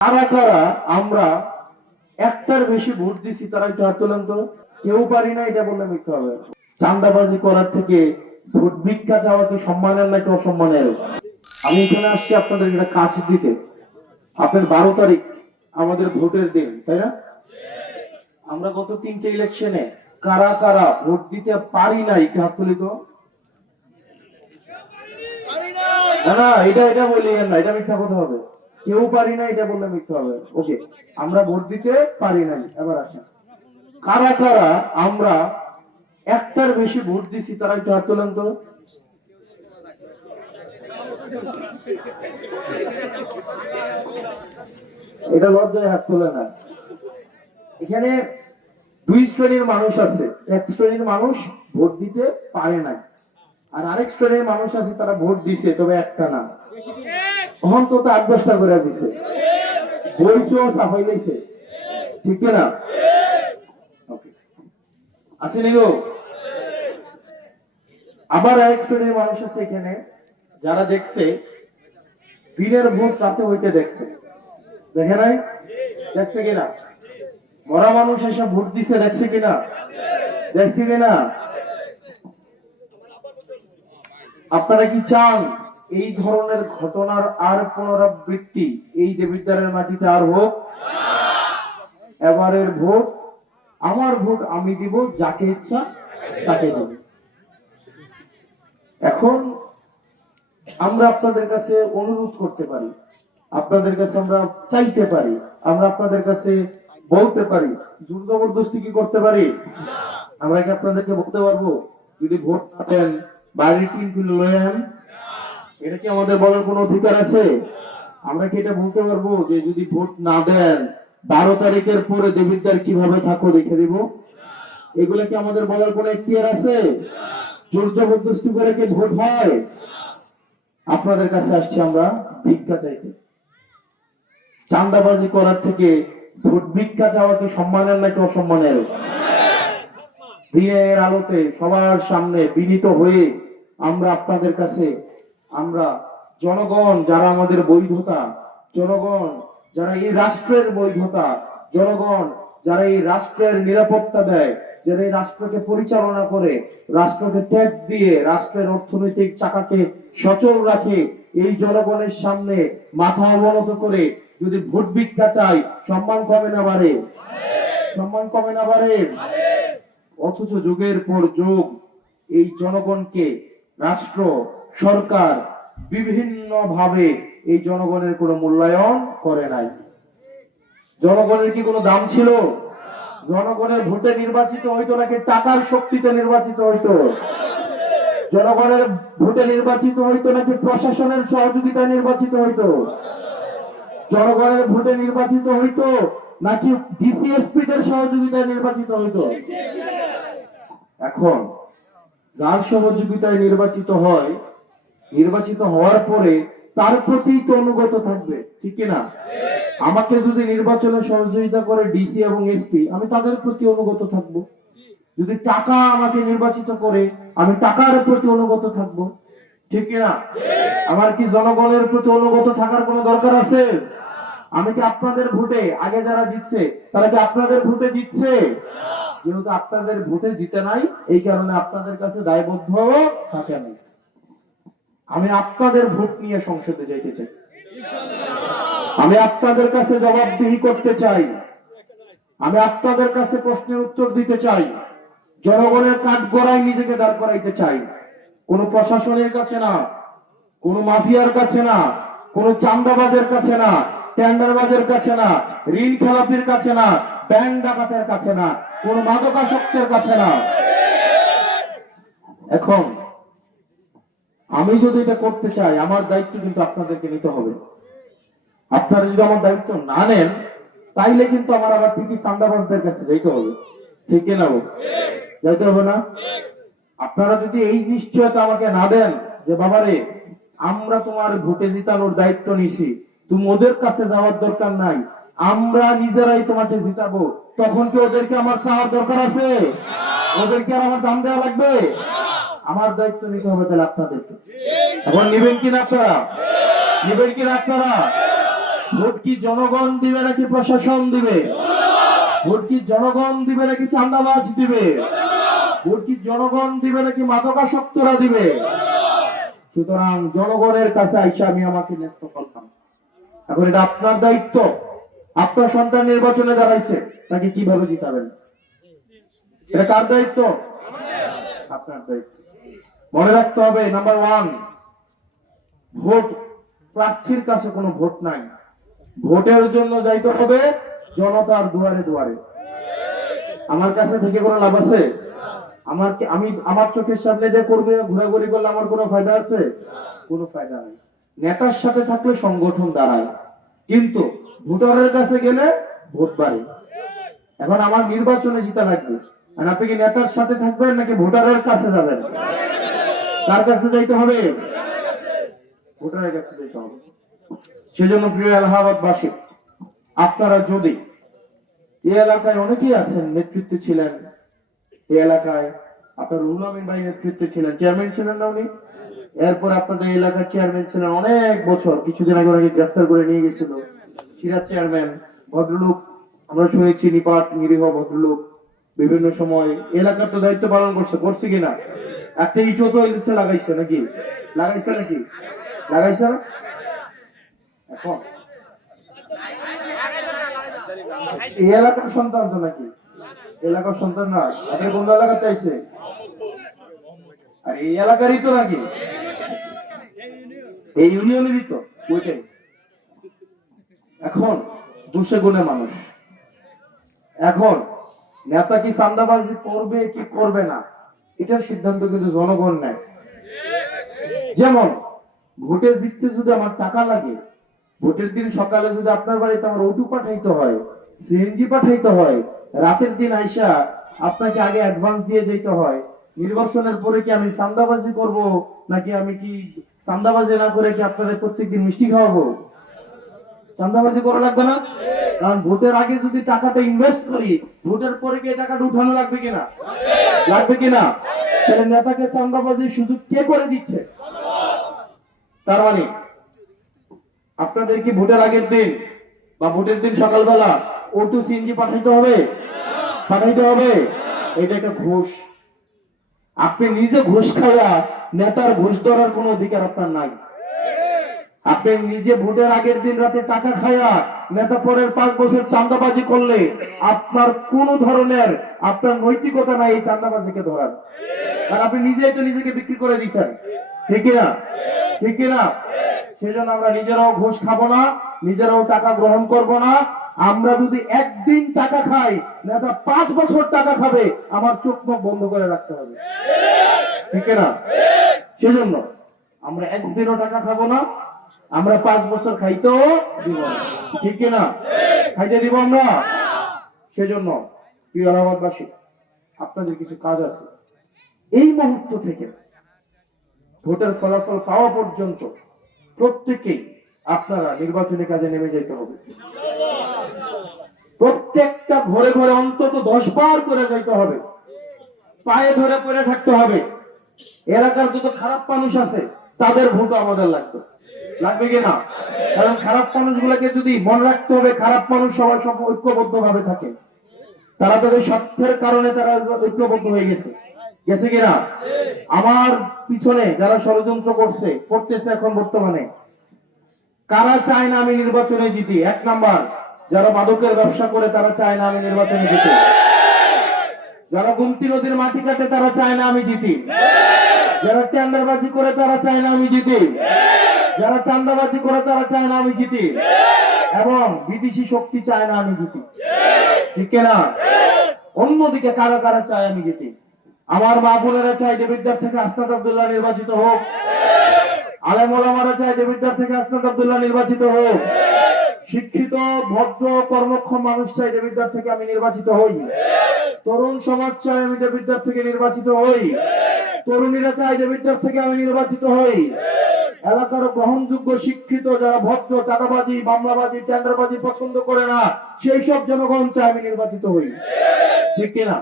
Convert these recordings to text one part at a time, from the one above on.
কারা কারা আমরা একটার বেশি ভোট দিছি, তারা একটু হাত তোলেন তো। কেউ পারি না, এটা বললে মিথ্যা হবে। চান্দাবাজি করার থেকে ভোট ভিক্ষা চাওয়া কি সম্মানের নাকি অসম্মানের? আমি এখানে আসছি আপনাদের একটা কাজ দিতে। আপনার বারো তারিখ আমাদের ভোটের দিন, তাই না? আমরা গত তিনটে ইলেকশনে কারা কারা ভোট দিতে পারি নাই একটু হাত তুলি তো। না না, এটা এটা বললেন না, এটা মিথ্যা কথা হবে। কেউ পারি না, এটা বললে মিথ্যা হবে। ওকে আমরা ভোট দিতে পারি নাই, এবার আসেন। কারা কারা আমরা একটার বেশি ভোট দিছি, তারা একটু হাত তোলেন তো। এটা লজ্জায় হাত তোলে না। এখানে দুই শ্রেণির মানুষ আছে, এক শ্রেণির মানুষ ভোট দিতে পারে না আর আরেক শ্রেণির মানুষ আছে, তারা ভোট দিছে, তবে একটা না। অন্তত আট দশটা করে দিছে। ঠিক না? আসেনি গো? আবার এক শ্রেণির মানুষ আছে এখানে, যারা দেখছে, দিনের ভোট রাতে হইতে দেখছে। দেখে নাই? দেখছে কিনা মরা মানুষ এসে ভোট দিছে, দেখছে কিনা দেখছে কিনা আপনারা কি চান? এই ধরনের ঘটনার আর পুনরাবৃত্তি এই দেবিদ্বারের মাটিতে আর হোক। এবারের ভোট, আমার ভোট আমি দিব যাকে ইচ্ছা তাকে দেব। এখন আমরা আপনাদের কাছে অনুরোধ করতে পারি, আপনাদের কাছে আমরা চাইতে পারি, আমরা আপনাদের কাছে বলতে পারি, জোর জবরদস্তি কি করতে পারি? আমরা কি আপনাদেরকে বলতে পারব? যদি ভোট না দেন, বাড়ির টিম লয়েন এটা কি আমাদের বলার কোনো অধিকার আছে? আমরা কি এটা বলতে পারব যে যদি ভোট না দেন, বারো তারিখের পরে দেবিদ্বার কীভাবে থাকো দেখে দিব? এগুলা কি আমাদের বলার কোনো এখতিয়ার আছে? জোর করে কি ভোট হয়? আপনাদের কাছে আসছি আমরা ভিক্ষা চাইতে। চান্দাবাজি করার থেকে ভোট ভিক্ষা চাওয়া কি সম্মানের নাকি অসম্মানের? দিনের আলোতে সবার সামনে বিনীত হয়ে আমরা আপনাদের কাছে আমরা জনগণ যারা আমাদের বৈধতা, জনগণ যারা এই রাষ্ট্রের বৈধতা, জনগণ যারা এই রাষ্ট্রের নিরাপত্তা দেয়, যারা এই রাষ্ট্রকে পরিচালনা করে, রাষ্ট্রকে ট্যাক্স দিয়ে, রাষ্ট্রের অর্থনৈতিক চাকাকে সচল রাখে, এই জনগণের সামনে মাথা অবনত করে যদি ভোট ভিক্ষা চাই, সম্মান কমে না বাড়ে। সম্মান কমে না বাড়ে। অথচ যুগের পর যুগ এই জনগণকে রাষ্ট্র সরকার বিভিন্ন ভাবে এই জনগণের কোনো মূল্যায়ন করে নাই। জনগণের কি কোনো দাম ছিল? জনগণের ভোটে নির্বাচিত হইতো নাকি টাকার শক্তিতে নির্বাচিত হইতো? জনগণের ভোটে নির্বাচিত হইতো নাকি প্রশাসনের সহযোগিতায় নির্বাচিত হইতো? জনগণের ভোটে নির্বাচিত হইতো নাকি ডিসিএসপি দের সহযোগিতায় নির্বাচিত হইতো? এখন যার সহযোগিতায় নির্বাচিত হয় নির্বাচিত হওয়ার পরে তার প্রতি তো অনুগত থাকবে ঠিক না আমাকে যদি নির্বাচনে সহযোগিতা করে ডিসি এবং এসপি আমি তাদের প্রতি অনুগত থাকব। যদি টাকা আমাকে নির্বাচিত করে আমি টাকার প্রতি অনুগত থাকব ঠিক কি না আমার কি জনগণের প্রতি অনুগত থাকার কোনো দরকার আছে? আমি কি আপনাদের ভোটে আগে যারা জিতছে তারা কি আপনাদের ভোটে জিতছে? যেহেতু আপনাদের ভোটে জিতে নাই এই কারণে আপনাদের কাছে দায়বদ্ধ থাকে না আমি আপনাদের ভোট নিয়ে সংসদে যাইতে চাই। আমি আপনাদের কাছে জবাবদিহি করতে চাই। আমি আপনাদের কাছে প্রশ্নের উত্তর দিতে চাই। জনগণের কাঠ গড়ায় নিজেকে দাঁড় করাইতে চাই। কোন প্রশাসনের কাছে না, কোন মাফিয়ার কাছে না, কোন চান্দাবাজের কাছে না, টেন্ডারবাজের কাছে না, ঋণ খেলাপির কাছে না, ব্যাংক ডাকাতের কাছে না, কোন মাদকাসক্তের কাছে না। এখন আমি যদি এটা করতে চাই, আমার দায়িত্ব কিন্তু আপনাদেরকে নিতে হবে। আপনারা যদি আমার দায়িত্ব না নেন, তাইলে কিন্তু আমার আবার ঠিকই চান্দাবাজদের কাছে যাইতে হবে। ঠিক না যাইতে হবে না? আপনারা যদি এই নিশ্চয়তা আমাকে না দেন, যে বাবারে, আমরা তোমার ভোটে জিতানোর দায়িত্ব নিছি, তুমি ওদের কাছে যাওয়ার দরকার নাই, আমরা নিজেরাই তোমাকে জিতাবো, তখন কি ওদেরকে আমার চাওয়ার দরকার আছে? ওদেরকে আর আমার দাম দেওয়া লাগবে? আমার দায়িত্ব নিতে হবে তাহলে আপনাদেরকে। এখন নেবেন কিনা আপনারা? নেবেন কিনা আপনারা? ভোট কি জনগণ দিবে নাকি প্রশাসন দিবে? ভোট কি জনগণ দিবে নাকি চান্দাবাজ দিবে? ভোট কি জনগণ দিবে নাকি মাদকাসক্তরা দিবে? সুতরাং জনগণের কাছে আইসা আমি আমাকে ন্যস্ত করতাম এখন এটা আপনার দায়িত্ব। আপনার সন্তান নির্বাচনে দাঁড়াইছে, তাকে কীভাবে জিতাবেন? এটা কার দায়িত্ব? আপনার দায়িত্ব। মনে রাখতে হবে নাম্বার ওয়ান ভোট প্রার্থীর কাছে কোনো ভোট নাই। ভোটের জন্য যাইতে হবে জনতার দুয়ারে দুয়ারে। আমার কাছে থেকে কোনো লাভ আছে? আমার আমি আমার চোখের সামনে যে করবে, ঘোরাঘুরি করলে আমার কোনো ফায়দা আছে? কোনো ফায়দা নেই। নেতার সাথে থাকলে সংগঠন দাঁড়ায়। কিন্তু ভোটারের কাছে গেলে ভোট বাড়ে। এখন আমার নির্বাচনে জিতা লাগবে। আর আপনি কি নেতার সাথে থাকবেন নাকি ভোটারের কাছে যাবেন? কার কাছে যাইতে হবে? ভোটারের কাছে হবে। সেজন্য প্রিয় এলাহাবাদবাসী, আপনারা যদি এই এলাকায় অনেকেই আছেন, নেতৃত্বে ছিলেন, এই এলাকায় আপনার রুহুল আমিন ভাই নেতৃত্বে ছিলেন, চেয়ারম্যান ছিলেন না উনি? এরপর আপনাদের এলাকার চেয়ারম্যান ছিলেন অনেক বছর, কিছুদিন আগে ওনাকে গ্রেফতার করে নিয়ে গেছিল। সিরাজ চেয়ারম্যান, ভদ্রলোক, আমরা শুনেছি নিপাট, নিরীহ, ভদ্রলোক। বিভিন্ন সময় এলাকার তো দায়িত্ব পালন করছে করছে কিনা একটা ইটও তো এদেশে লাগাইছে নাকি? লাগাইছে নাকি? লাগাইছে না? এখন? এই এলাকার সন্তান তো নাকি? এলাকার সন্তান না আপনি কোন চাইছে আর এই এলাকারই তো নাকি? এই ইউনিয়নেরই তো, ওইটাই। এখন, দুশে গুণে মানুষ। এখন নেতা কি চান্দাবাজি করবে কি করবে না, এটার সিদ্ধান্ত কিন্তু জনগণ নেয়। যেমন, ভোটে জিততে যদি আমার টাকা লাগে, ভোটের দিন সকালে যদি আপনার বাড়িতে আমার ওটু পাঠাইতে হয় সিএনজি পাঠাইতে হয়, রাতের দিন আইসা আপনাকে আগে অ্যাডভান্স দিয়ে যেতে হয়, নির্বাচনের পরে কি আমি চান্দাবাজি করব, নাকি আমি কি চান্দাবাজি না করে কি আপনাদের প্রত্যেকদিন মিষ্টি খাওয়াবো? চান্দাবাজি করা লাগবে না? কারণ ভোটের আগে যদি টাকাটা ইনভেস্ট করি, ভোটের পরে কি টাকাটা উঠানো লাগবে কিনা? লাগবে কিনা? তাহলে নেতাকে চান্দাবাজির সুযোগ কে করে দিচ্ছে? তার মানে আপনাদের কি ভোটের আগের দিন বা ভোটের দিন সকালবেলা ও ওটু সিএনজি পাঠাইতে হবে? পাঠাইতে হবে? এটা একটা ঘুষ। আপনি নিজে ঘুষ খাওয়া নেতার ঘুষ ধরার কোনো অধিকার আপনার নাই। আপনি নিজে ভোটের আগের দিন রাতে টাকা খায়া নেতা পরের পাঁচ বছর চান্দাবাজি করলে আপনার কোন ধরনের আপনার নৈতিকতা নাই এই চান্দাবাজিকে ধরার। আর আপনি নিজেই তো নিজেকে বিক্রি করে দিচ্ছেন ঠিক না ঠিক না সেজন্য আমরা নিজেরাও ঘুষ খাব না, নিজেরাও টাকা গ্রহণ করব না। আমরা যদি একদিন টাকা খাই, নেতা পাঁচ বছর টাকা খাবে, আমার চোখ মুখ বন্ধ করে রাখতে হবে। ঠিক না সেজন্য আমরা একদিনও টাকা খাব না আমরা পাঁচ বছর খাইতেও ঠিক না? খাইতে দিব আমরা? সেজন্য, প্রিয় এলাহাবাদবাসী আপনাদের কিছু কাজ আছে। এই মুহূর্ত থেকে ভোটের ফলাফল পাওয়া পর্যন্ত প্রত্যেকেই আপনারা নির্বাচনী কাজে নেমে যেতে হবে। প্রত্যেকটা ঘরে ঘরে অন্তত দশ বার করে যাইতে হবে। পায়ে ধরে পড়ে থাকতে হবে। এলাকার যত খারাপ মানুষ আছে, তাদের ভোট আমাদের লাগবে। লাগবে কিনা কারণ খারাপ মানুষগুলোকে যদি মনে রাখতে হবে, খারাপ মানুষ সবাই সব ঐক্যবদ্ধ ভাবে থাকে। তারা তাদের স্বার্থের কারণে তারা ঐক্যবদ্ধ হয়ে গেছে। গেছে কিনা আমার পিছনে যারা ষড়যন্ত্র করছে, করতেছে এখন বর্তমানে, কারা চায় না আমি নির্বাচনে জিতি? এক নাম্বার, যারা মাদকের ব্যবসা করে, তারা চায় না আমি নির্বাচনে জিতি। যারা গুমতি নদীর মাটি কাটে, তারা চায় না আমি জিতি। যারা টেন্ডারবাজি করে, তারা চায় না আমি জিতি। যারা চান্দাবাজি করে তারা চায় না আমি জিতি। এবং বিদেশি শক্তি চায় না আমি জিতি। ঠিক না? অন্যদিকে কারা কারা চায় আমি জিতি। আমার মা বোনেরা চায় দেবিদ্যার থেকে আসনাদ আব্দুল্লাহ নির্বাচিত হোক। আলেম ওলামারা চায় দেবিদ্যার থেকে আসনাদ আব্দুল্লাহ নির্বাচিত হোক। শিক্ষিত, ভদ্র, কর্মক্ষম মানুষ চাই দেবিদ্যার থেকে আমি নির্বাচিত হই। তরুণ সমাজ চাই আমি দেবিদ্যার থেকে নির্বাচিত হই। তরুণীরা চাই দেবিদ্যার থেকে আমি নির্বাচিত হই। এলাকার গ্রহণযোগ্য শিক্ষিত যারা ভদ্র, চাঁদাবাজি, মামলাবাজি, টেন্ডারবাজি পছন্দ করে না, সেই সব জনগণ চাই আমি নির্বাচিত হই। ঠিক কিনা?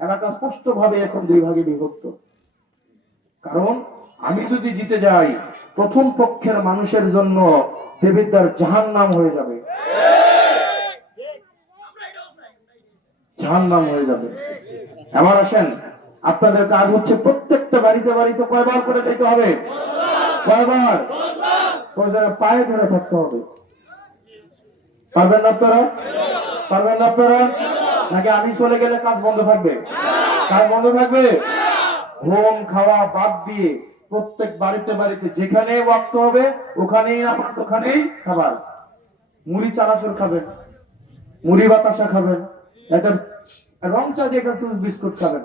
এলাকা স্পষ্ট ভাবে এখন দুই ভাগে বিভক্ত। কারণ আমি যদি জিতে যাই, প্রথম পক্ষের মানুষের জন্য দেবিদ্যার জাহান নাম হয়ে যাবে। জাহান নাম হয়ে যাবে। এবার আসেন আপনাদের কাজ হচ্ছে প্রত্যেকটা বাড়িতে বাড়িতে কয়বার করে যেতে হবে? কয়বার কয়বার পায়ে ধরে থাকতে হবে। পারবেন না আপনারা? পারবেন না আপনারা? নাকি আমি চলে গেলে কাজ বন্ধ থাকবে? কাজ বন্ধ থাকবে? ঘুম, খাওয়া বাদ দিয়ে প্রত্যেক বাড়িতে বাড়িতে যেখানে ওয়াক্ত হবে, ওখানেই আমার ওখানেই খাবার। মুড়ি চানাচুর খাবেন, মুড়ি বাতাসা খাবেন, একটা রং চা দিয়ে একটা টুস বিস্কুট খাবেন।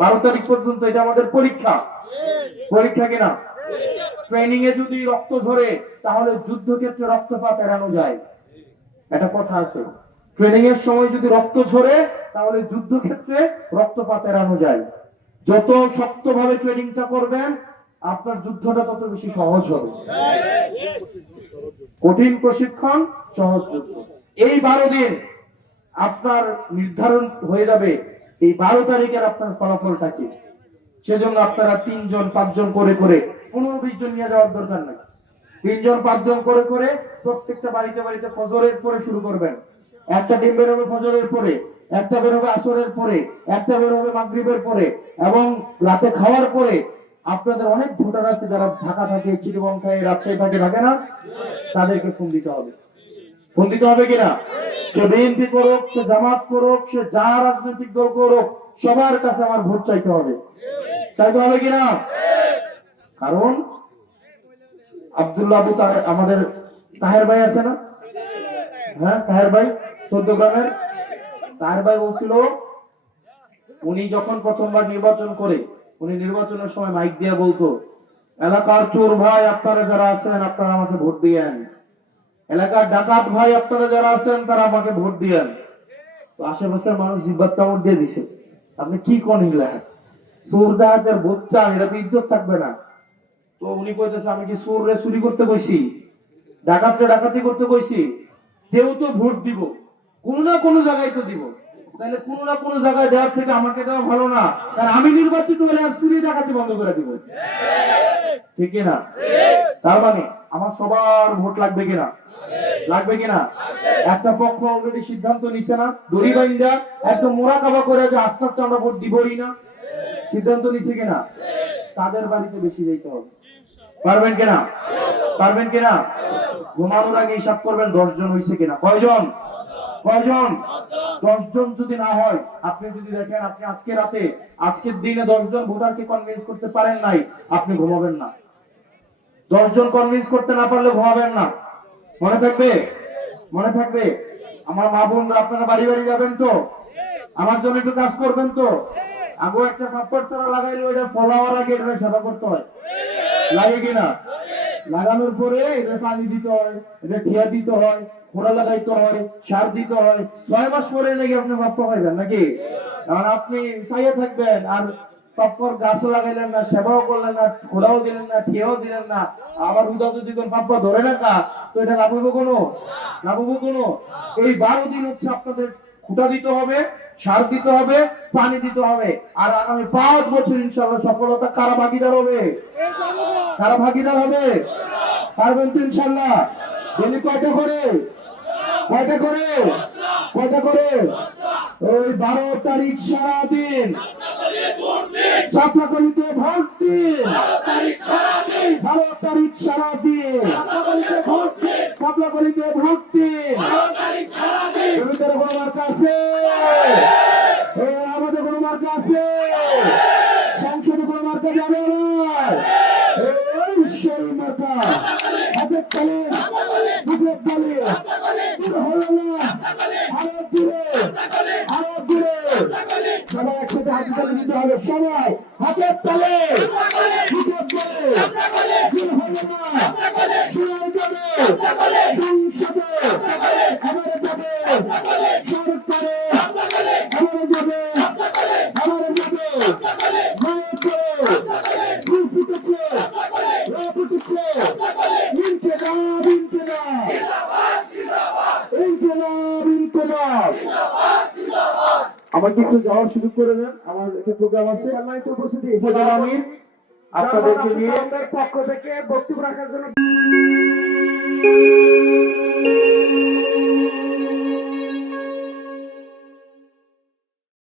বারো তারিখ পর্যন্ত এটা আমাদের পরীক্ষা। পরীক্ষা কিনা? ট্রেনিং এ যদি রক্ত ঝরে, তাহলে যুদ্ধক্ষেত্রে রক্তপাত এড়ানো যায়। একটা কথা আছে ট্রেনিং এর সময় যদি রক্ত ঝরে, তাহলে যুদ্ধক্ষেত্রে রক্তপাত এড়ানো যায়। যত শক্তভাবে ট্রেনিংটা করবেন, আপনার যুদ্ধটা তত বেশি সহজ হবে। কঠিন প্রশিক্ষণ, সহজ যুদ্ধ। এই বারো দিন আপনার নির্ধারণ হয়ে যাবে, এই বারো তারিখের আপনার ফলাফলটা কি? সেজন্য আপনারা তিনজন, পাঁচজন করে করে পনেরো বিশ নিয়ে যাওয়ার দরকার নাই। তিনজন পাঁচজন করে করে প্রত্যেকটা বাড়িতে বাড়িতে ফজরের পরে শুরু করবেন। একটা ডিম বেরোবে ফজরের পরে, একটা বেরোবে আসরের পরে, একটা বেরোবে মাগরিবের পরে এবং রাতে খাওয়ার পরে আপনাদের অনেক ভোটার আছে যারা ঢাকা থাকে চিটিবং থাকে, রাজশাহী থাকে থাকে না? তাদেরকে ফোন দিতে হবে। ফোন দিতে হবে কিনা? সে বিএনপি করুক, সে জামাত করুক, সে যা রাজনৈতিক দল করুক, সবার কাছে আমার ভোট চাইতে হবে। চাইতে হবে কিনা? কারণ আব্দুল্লাহ আবু আমাদের তাহের ভাই আছে না? হ্যাঁ তাহের ভাই, চোদ্দ গ্রামের। তাহের ভাই বলছিল, উনি যখন প্রথমবার নির্বাচন করে, উনি নির্বাচনের সময় মাইক দিয়ে বলতো, এলাকার চোর ভাই আপনারা যারা আছেন, আপনারা আমাকে ভোট দিয়েন। এলাকার ডাকাত ভাই আপনারা যারা আছেন, তারা আমাকে ভোট দিয়েন। তো আশেপাশের মানুষ জিব্বাত কামড় দিয়ে দিছে। আপনি কি কোন হিলা চোর, ডাকাতের চান এটা তো ইজ্জত থাকবে না। তো উনি কইতেছে, আমি কি সুর রে চুরি করতে কইছি? ডাকাতরে ডাকাতি করতে কইছি? কেউ তো ভোট দিব, কোনো না কোনো জায়গায় তো দিব। তাহলে কোনো না কোনো জায়গায় দেওয়ার থেকে আমাকে দেওয়া ভালো না। কারণ আমি নির্বাচিত হলে আর চুরি ডাকাতি বন্ধ করে দিব। ঠিক না? তার মানে আমার সবার ভোট লাগবে কিনা? লাগবে কিনা? একটা পক্ষ অলরেডি সিদ্ধান্ত নিচ্ছে না। দড়ি বাইন্দা, একদম মোড়া কাবা করে যে আস্তে আস্তে আমরা ভোট দিবই না। সিদ্ধান্ত নিচ্ছে কিনা? তাদের বাড়িতে বেশি যেতে হবে। পারবেন কিনা? পারবেন কিনা? ঘুমানোর আগে হিসাব করবেন দশ জন হয়েছে কিনা। কয়জন? কয়জন? দশ জন যদি না হয়, আপনি যদি দেখেন আপনি আজকে রাতে, আজকের দিনে দশ জন ভোটারকে কনভিন্স করতে পারেন নাই, আপনি ঘুমাবেন না। দশ জন কনভিন্স করতে না পারলে ঘুমাবেন না। মনে থাকবে? মনে থাকবে? আমার মা বোনরা, আপনারা বাড়ি বাড়ি যাবেন তো? আমার জন্য একটু কাজ করবেন তো? আগো একটা পাপড় ছাড়া লাগাইলে ওইটা ফলাওয়ার আগে এটা সেবা করতে হয়। লাগে কিনা? লাগানোর পরে এটা পানি দিতে হয়, এটা ঠিয়া দিতে হয়, খোড়া লাগাইতে হয়, সার দিতে হয়। ছয় মাস পরে নাকি আপনি বাপ্পা পাইবেন নাকি? কারণ আপনি চাইয়ে থাকবেন, আর গাছও লাগাইলেন না, সেবাও করলেন না, খোড়াও দিলেন না ঠিয়াও দিলেন না। আবার উদা যদি ধরে রাখা তো এটা লাভ কোনো? লাভ কোনো? এই বারো দিন হচ্ছে আপনাদের খুঁটা দিতে হবে সার দিতে হবে, পানি দিতে হবে। আর আগামী পাঁচ বছর ইনশাল্লাহ সফলতা কারা ভাগিদার হবে? কারা ভাগিদার হবে? পারবেন তো ইনশাল্লাহ ডেলি কয়টা করে? কয়টা করে? কয়টা করে? ওই বারো তারিখ সারাদিন ভিতরে কোনো মার্কা আছে আমাদের কোনো মার্কা আছে সংসদে কোনো মার্কা না সেই মার্কা দূরে হলো না আরও দূরে আরও দূরে সবাই একসাথে হাতে হাতের তালে। আমাকে যাওয়ার সুযোগ করে দেন। আমার একটি প্রোগ্রাম আছে। উপজেলা আমির আপনাদেরকে নিয়ে পক্ষ থেকে বক্তব্য রাখার জন্য